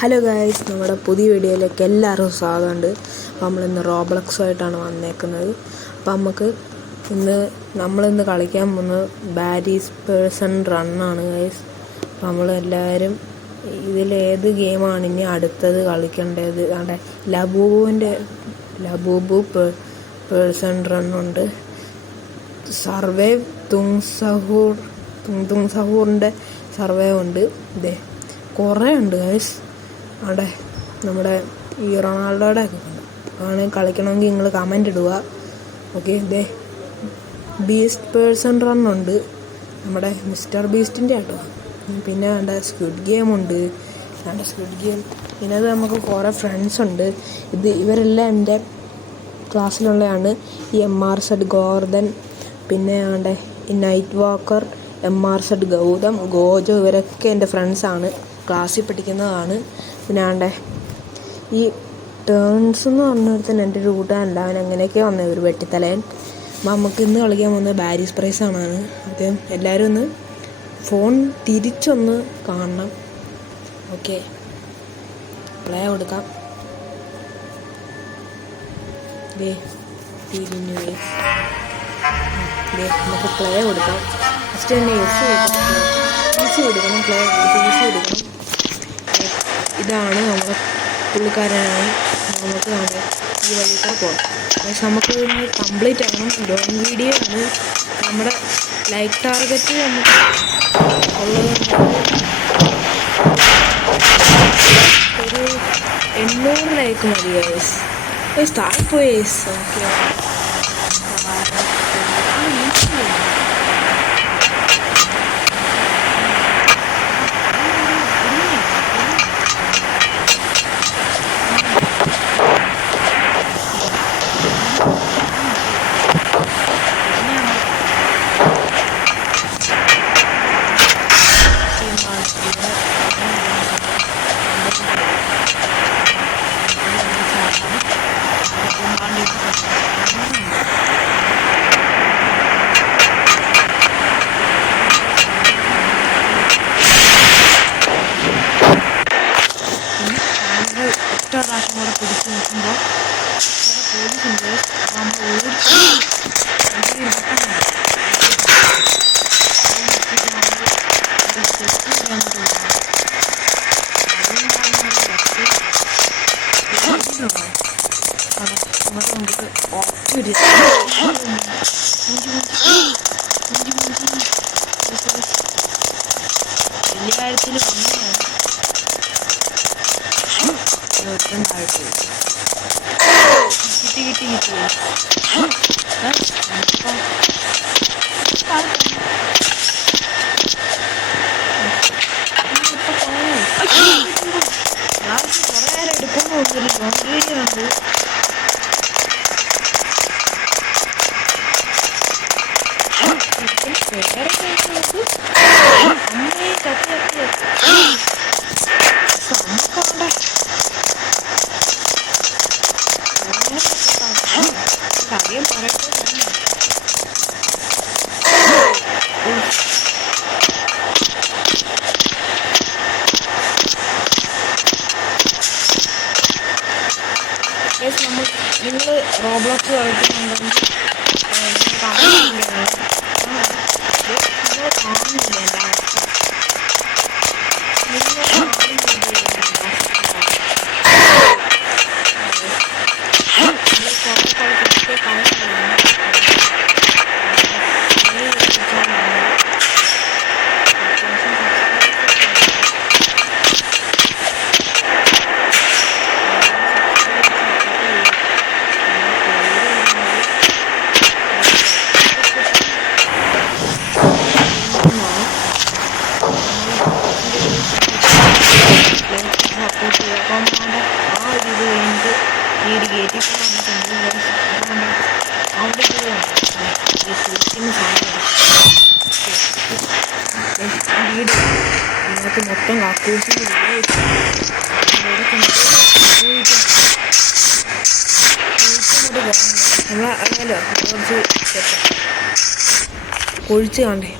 Hello guys, നമ്മുടെ പുതിയ വീഡിയോയിലേക്ക് എല്ലാവർക്കും സ്വാഗതമുണ്ട്. അപ്പോൾ നമ്മളിന്ന് റോബ്ലക്സുമായിട്ടാണ് വന്നേക്കുന്നത്. അപ്പോൾ നമ്മളിന്ന് കളിക്കാൻ പോകുന്നത് ബാരിസ് പേഴ്സൺ റണ്ണാണ് ഗായ്സ്. അപ്പോൾ നമ്മളെല്ലാവരും ഇതിലേത് ഗെയിമാണ് ഇനി അടുത്തത് കളിക്കേണ്ടത്? അവിടെ ലബൂബു പേഴ്സൺ റണ്ണുണ്ട്, സർവൈവ് തുങ്സഹൂറിൻ്റെ സർവൈവ് ഉണ്ട്. ഇതേ കുറേ ഉണ്ട് ഗൈസ്. അവിടെ നമ്മുടെ ഈ റൊണാൾഡോയുടെ ഒക്കെ ഉണ്ട്. ആണ് കളിക്കണമെങ്കിൽ നിങ്ങൾ കമൻ്റ് ഇടുക. ഓക്കെ. ഇതേ ബീസ്റ്റ് പേഴ്സൺ റണ്ണുണ്ട്, നമ്മുടെ മിസ്റ്റർ ബീസ്റ്റിൻ്റെ ആട്ടോ. പിന്നെ വേണ്ട സ്ക്വിഡ് ഗെയിം ഉണ്ട്, പിന്നെ അത് നമുക്ക് കുറേ ഫ്രണ്ട്സ് ഉണ്ട്. ഇവരെല്ലാം എൻ്റെ ക്ലാസ്സിലുള്ളതാണ്. ഈ MRZ ഗോർദൻ, പിന്നെ വേണ്ട ഈ night walker, MRZ Gautham, Gojo, ഇവരൊക്കെ എൻ്റെ ഫ്രണ്ട്സാണ്, ക്ലാസ്സിൽ പഠിക്കുന്നതാണ്. പിന്നെ വേണ്ടേ ഈ ടേൺസ് എന്ന് പറഞ്ഞിടത്തിന് എൻ്റെ ഒരു കൂട്ടുകാരല്ല, അവൻ എങ്ങനെയൊക്കെ വന്നത് ഒരു വെട്ടിത്തലയൻ. അപ്പോൾ നമുക്ക് ഇന്ന് കളിക്കാൻ പോകുന്നത് ബാരിസ് പ്രൈസാണ്. അപ്പം എല്ലാവരും ഒന്ന് ഫോൺ തിരിച്ചൊന്ന് കാണണം. ഓക്കെ, പ്ലേ കൊടുക്കാം. നമുക്ക് പ്ലേ കൊടുക്കാം. ഫസ്റ്റ് തന്നെ എസ് കൊടുക്കണം, പ്ലേ കൊടുക്കണം. ഇതാണ് നമ്മുടെ പുള്ളിക്കാരനാണ്. നമുക്ക് ഈ വഴിയൊക്കെ പോകാം. പക്ഷെ നമുക്ക് കംപ്ലീറ്റ് ആകണം. ലോങ് വീഡിയോ ആണ്. നമ്മുടെ ലൈക്ക് ടാർഗറ്റ് നമുക്ക് ഉള്ളത് ഒരു 800 ലൈക്ക് മതി ഗൈസ്. സ്റ്റാർട്ട് പോയി ഗൈസ്. ഓക്കെ, ഒറ്റ പ്രാവശ്യം കൂടെ പിടിച്ച് നോക്കുമ്പോൾ പോലീസുണ്ട്. നമ്മൾ വലിയ കാര്യത്തിൽ വന്നതാണ്. കിട്ടി കുറേ നേരം എടുക്കുന്നു. അമ്മയെ കത്തി കാര്യം പറയട്ടെ. നിങ്ങൾ റോബ്ലോക്സ് കളിക്കുന്നുണ്ടെങ്കിൽ കാണുന്നില്ല എൻ്റെ ഇതിനകത്ത് മൊത്തം കാക്കൂസിന് നമ്മളറിയാലോ കുറച്ച് കൊഴിച്ച് കാണണ്ടേ.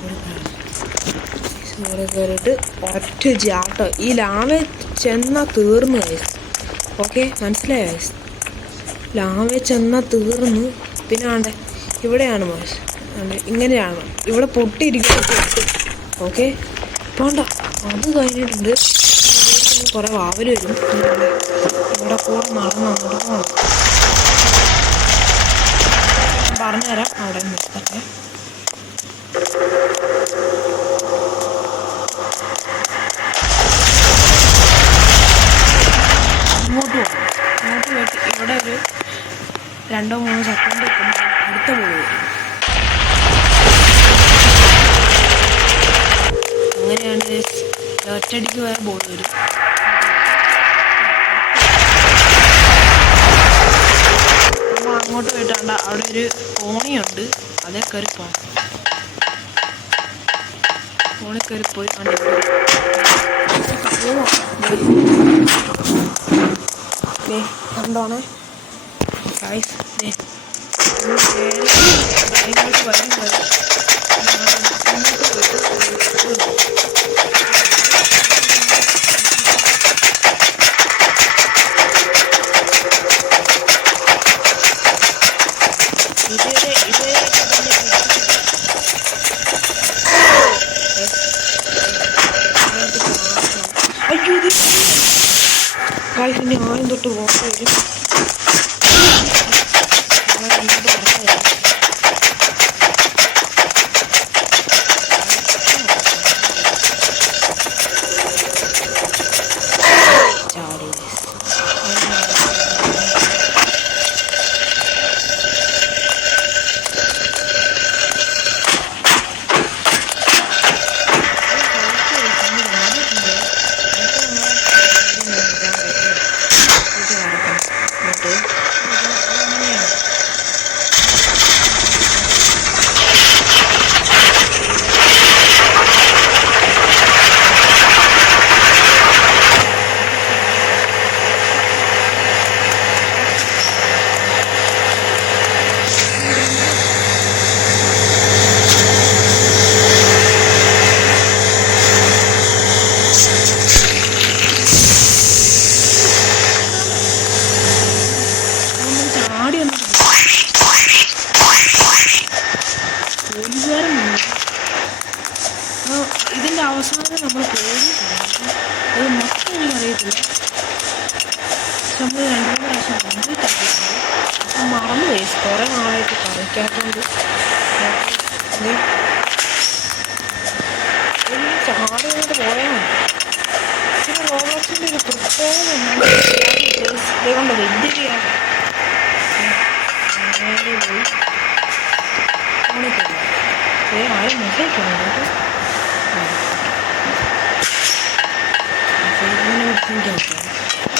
ഇവിടെ കയറിയിട്ട് ഒറ്റ ചാട്ടോ ഈ ലാവ ചെന്നാൽ തീർന്നു ഗൈസ്. ഓക്കെ, മനസ്സിലായോ ഗൈസ്? ലാവ ചെന്നാൽ തീർന്നു. പിന്നെ വേണ്ടേ ഇവിടെയാണ് ഗൈസ്, ഇങ്ങനെയാണ് ഇവിടെ പൊട്ടിയിരിക്കുന്നത്. ഓക്കെ, വേണ്ട അത് കഴിഞ്ഞിട്ടുണ്ട്. കുറേ വാവൽ വരും. ഇവിടെ കൂടെ നടന്ന് അങ്ങോട്ട് പോകണം. പറഞ്ഞുതരാം, അവിടെ നിർത്തട്ടെ. ഇങ്ങോട്ട് പോകണം. ഇങ്ങോട്ട് പോയിട്ട് ഇവിടെ ഒരു 2-3 സെക്കൻഡ് എത്തുമ്പോൾ അടുത്ത ബോൾ വരും. അങ്ങനെയാണ് ഒറ്റയടിക്ക് വരെ ബോൾ വരും. നമ്മൾ അങ്ങോട്ട് പോയിട്ടാണ്ട് അവിടെ ഒരു കോണിയുണ്ട്, അതേ കയറി പോകണം. കോണി കയറി പോയി കണ്ടോണേ ഗൈസ്. ഇങ്ങോട്ട് വരുന്നത് കാൽസിൻ്റെ ആദ്യം തൊട്ട് പോക്ക് വരും. ഇതിൻ്റെ അവസാനം നമ്മൾ പോയി അത് മൊത്തം എനിക്ക് അറിയത്തില്ല. നമ്മൾ 2-3 പ്രാവശ്യം കംപ്ലീറ്റ് ആക്കിയിട്ടുണ്ട്. അപ്പം മറന്നുപോയി, കുറേ നാളായിട്ട് കളിക്കാത്തതുകൊണ്ട്. ചാടിയോട്ട് പോയാൽ മതി. പിന്നെ റോബ്ലോക്സിൻ്റെ ഒരു പ്രത്യേകത കണ്ടോ, വലിയ ചെയ്യാതെ പോയി കാണിക്കില്ല. ആരും മെസ്സേജ് ചെയ്യുന്നു കേട്ടോ.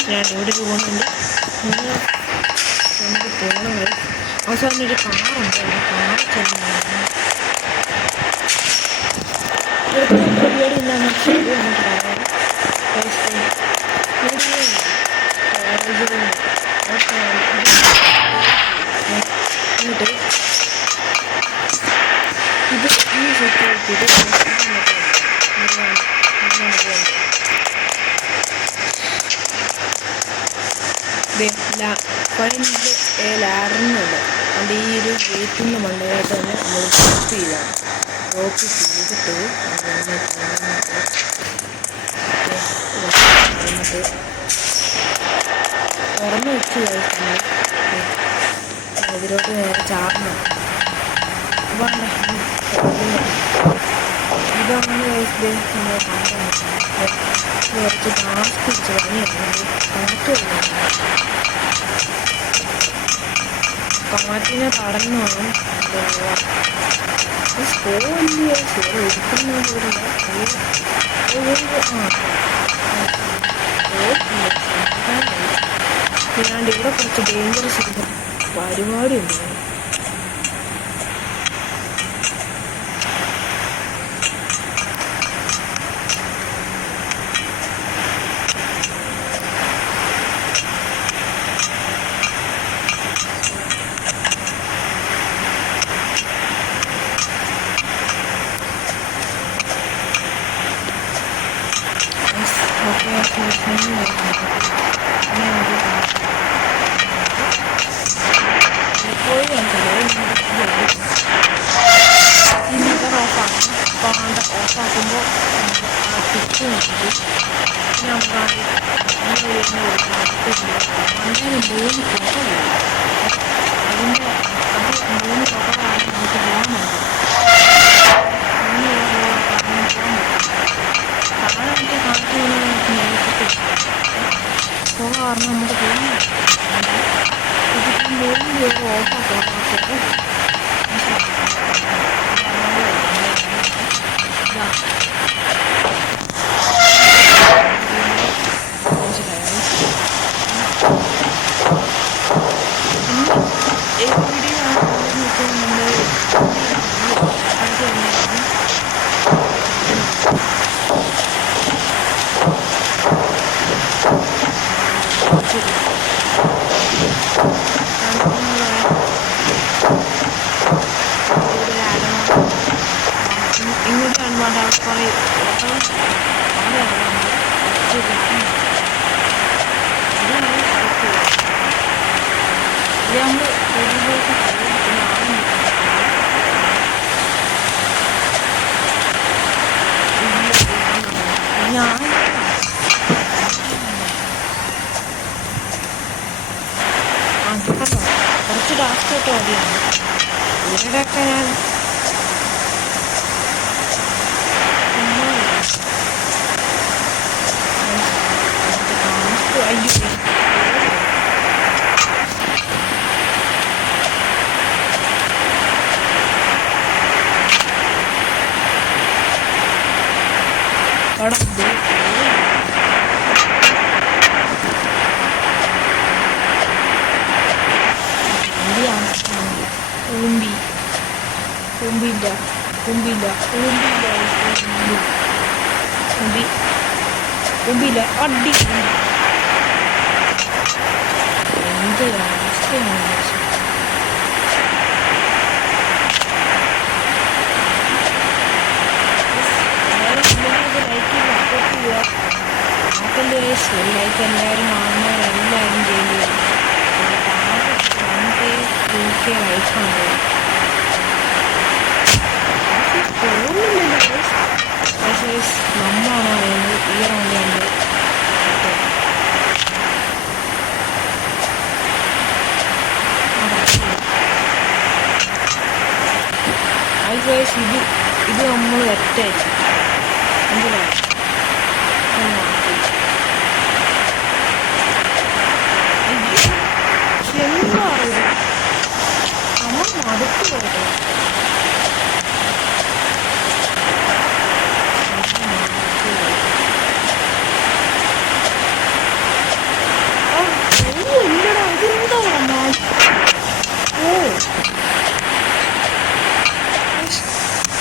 ഞാൻ ഇവിടെ പോകുന്നുണ്ട്. നമുക്ക് പോകണം. അവസാനം ഒരു കാറുണ്ട്, കാർ ചെല്ലുന്നു. പരിപാടിയില്ല നമുക്ക് പറയാം. എന്നിട്ട് ഇത് ഈ സെറ്റ് ഫൈനൽ ലാഡറിനുണ്ട്. അതിൻ്റെ ഈ ഒരു ഗേറ്റിൻ്റെ മണ്ടയായിട്ട് തന്നെ നമ്മൾ ഡ്രോപ്പ് ചെയ്താണ്. ഡ്രോപ്പ് ചെയ്തിട്ട് തുറന്ന് വെച്ച് കഴിക്കുന്നത് ഇതിലോട്ട് നേരെ ചാടണം. അപ്പം ഇതാണ് കഴിച്ചത്. നമ്മൾ കുറച്ച് ടാസ്ക് പിടിച്ച് പണിയാണ്. കാറ്റിനെ തടഞ്ഞു വേണം സ്കോലിയ പിന്നാണ്ട് ഇവിടെ കുറച്ച് ഡേഞ്ചറസ് പരിപാടിയുണ്ട്. ഓഫാക്കുമ്പോൾ ആ സ്വിച്ച് നോക്കി അങ്ങനെ 3 പുറകില്ല അതിൻ്റെ അത് 3 പുറകാണ് നമുക്ക് പോകാൻ താഴെ കാറ്റ് നേരിട്ട് പുക കാരണം നമുക്ക് പോകാൻ ഇതിപ്പോൾ 3 പേര് ഓഫാക്കാം ഇങ്ങോട്ട് കാണുമ്പോൾ കുറേ ഞാൻ കേട്ടോ കുറച്ച് ടാസ്ക് കേട്ടോ മതിയാണ് ഇവരുടെയൊക്കെ ഞാൻ ഉമ്പില്ല അടി എന്ത് അവസ്ഥയാണ് ലൈക്ക് എല്ലാവരും കാണുന്നവരെല്ലാവരും ചെയ്യേണ്ടി വരും ലൈഫാണ് നമ്മളാണോ പറയുന്നത് ഈ റൗണ്ടിലുണ്ട് ഇത് നമ്മൾ തെറ്റായിരിക്കും മനസ്സിലായി എന്താ നമ്മൾ മടുത്തു പോകട്ടെ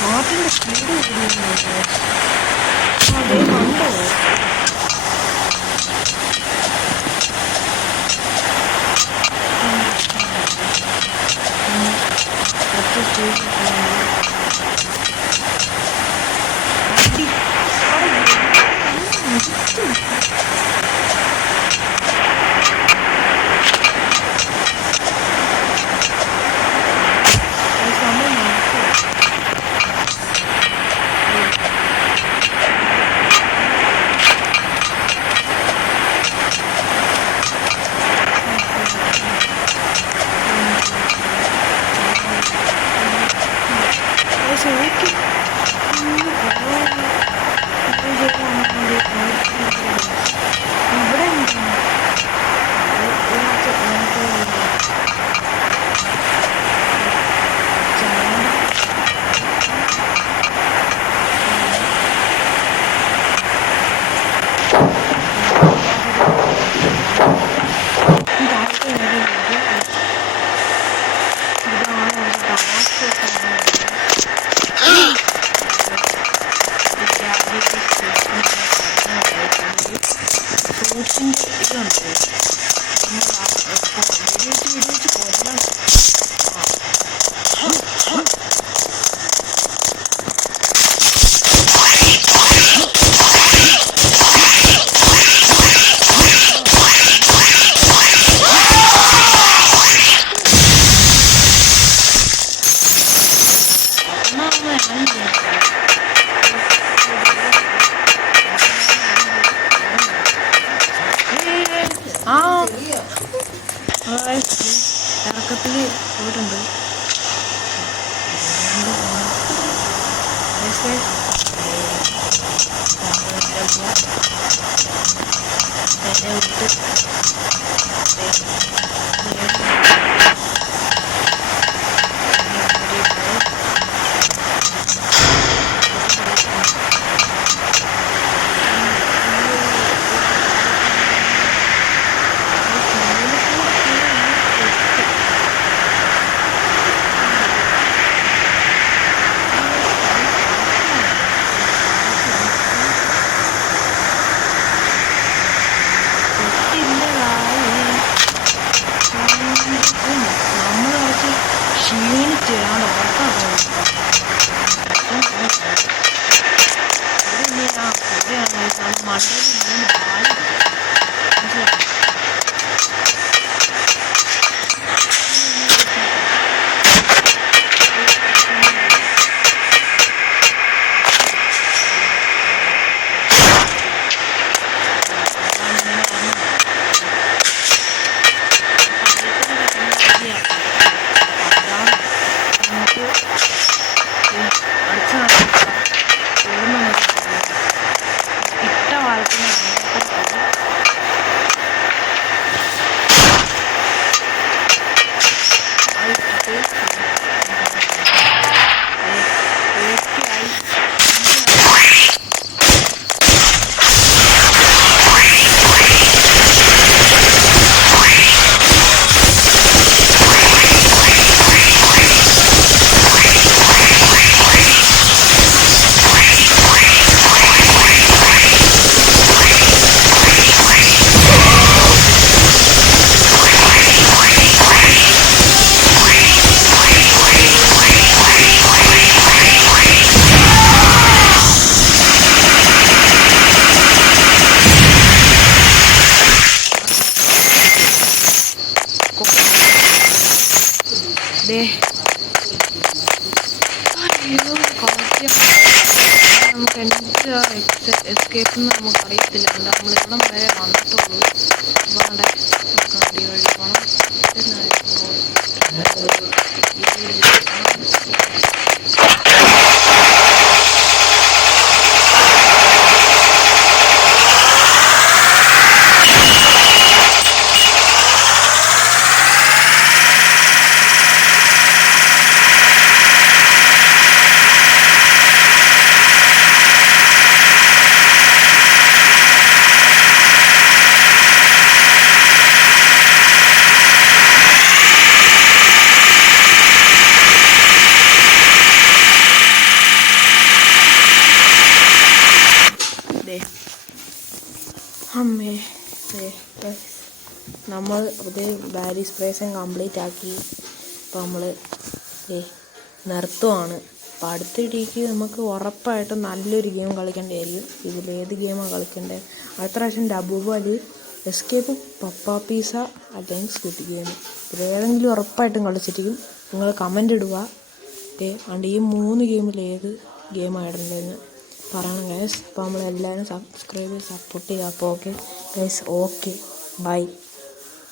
ഹാർട്ടിൻ്റെ സ്പീഡ് കൂടിയുണ്ടോ അതേ കണ്ടോ ഇറക്കത്തിൽ പോയിട്ടുണ്ട്. നമ്മൾ കുറച്ച് ക്ഷീണിച്ച് ആണ് ഉറക്കാൻ മണ്ടയിൽ മൂന്ന് പാല് മനസ്സിലാക്കി. ഇട്ട വാഴത്തിന് നമുക്ക് എൻ്റെ എസ്കേപ്പ് നമുക്ക് അറിയത്തില്ല. നമ്മളിവിടം വരെ വന്നിട്ടുള്ളൂ. അപ്പോൾ അവിടെ വഴി പോകണം. അമ്മേ നമ്മൾ ഇത് ബാരി സ്പ്രേഷൻ കംപ്ലീറ്റ് ആക്കി. ഇപ്പോൾ നമ്മൾ നിർത്തുവാണ്. അപ്പോൾ അടുത്ത ഇടിക്ക് നമുക്ക് ഉറപ്പായിട്ടും നല്ലൊരു ഗെയിം കളിക്കേണ്ടതായിരിക്കും. ഇതിലേത് ഗെയിമാണ് കളിക്കേണ്ടത്? അടുത്ത പ്രാവശ്യം ഡബുബാല് എസ്കേപ്പ് പപ്പ പീസ അല്ലെങ്കിൽ സ്ക്വിഡ് ഗെയിം ഇതിലേതെങ്കിലും ഉറപ്പായിട്ടും കളിച്ചിരിക്കും. നിങ്ങൾ കമൻ്റ് ഇടുക. അതുകൊണ്ട് ഈ 3 ഗെയിമിൽ ഏത് ഗെയിമായിട്ടുണ്ടെന്ന് പറയണം ഗൈസ്. അപ്പോൾ നമ്മളെല്ലാവരും സബ്സ്ക്രൈബ് ചെയ്ത് സപ്പോർട്ട് ചെയ്യുക. അപ്പോൾ ഓക്കെ ഗൈസ്, ഓക്കെ ബൈ.